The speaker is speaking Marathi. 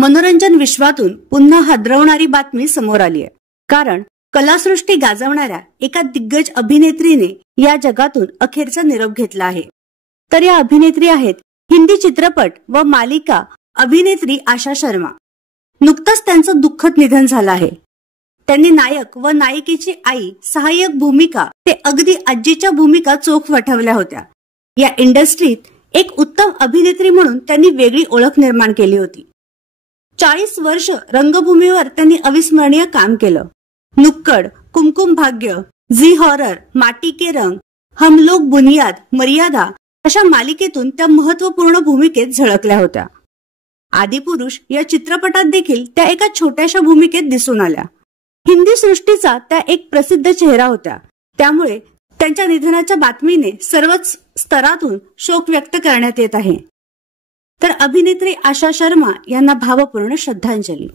मनोरंजन विश्वातून पुन्हा हादरवणारी बातमी समोर आली आहे। कारण कलासृष्टी गाजवणाऱ्या एका दिग्गज अभिनेत्रीने या जगातून अखेरचा निरोप घेतला आहे। तर या अभिनेत्री आहेत हिंदी चित्रपट व मालिका अभिनेत्री आशा शर्मा। नुकतंच त्यांचं दुःखद निधन झालं आहे। त्यांनी नायक व नायिकेची आई, सहाय्यक भूमिका ते अगदी आजीच्या भूमिका चोख वठवल्या होत्या। या इंडस्ट्रीत एक उत्तम अभिनेत्री म्हणून त्यांनी वेगळी ओळख निर्माण केली होती। 40 वर्ष रंगभूमीवर त्यांनी अविस्मरणीय काम केलं। नुक्कड, कुमकुम भाग्य, झी हॉरर, माटी के रंग, हम लोग बुनियाद, मर्यादा अशा मालिकेतून त्या महत्त्वपूर्ण भूमिकेत झळकल्या होत्या। आदिपुरुष या चित्रपटात देखील त्या एका छोट्याशा भूमिकेत दिसून आल्या। हिंदी सृष्टीचा त्या एक प्रसिद्ध चेहरा होत्या। त्यामुळे त्यांच्या निधनाच्या बातमीने सर्वच स्तरातून शोक व्यक्त करण्यात येत आहे। तर अभिनेत्री आशा शर्मा यांना भावपूर्ण श्रद्धांजली।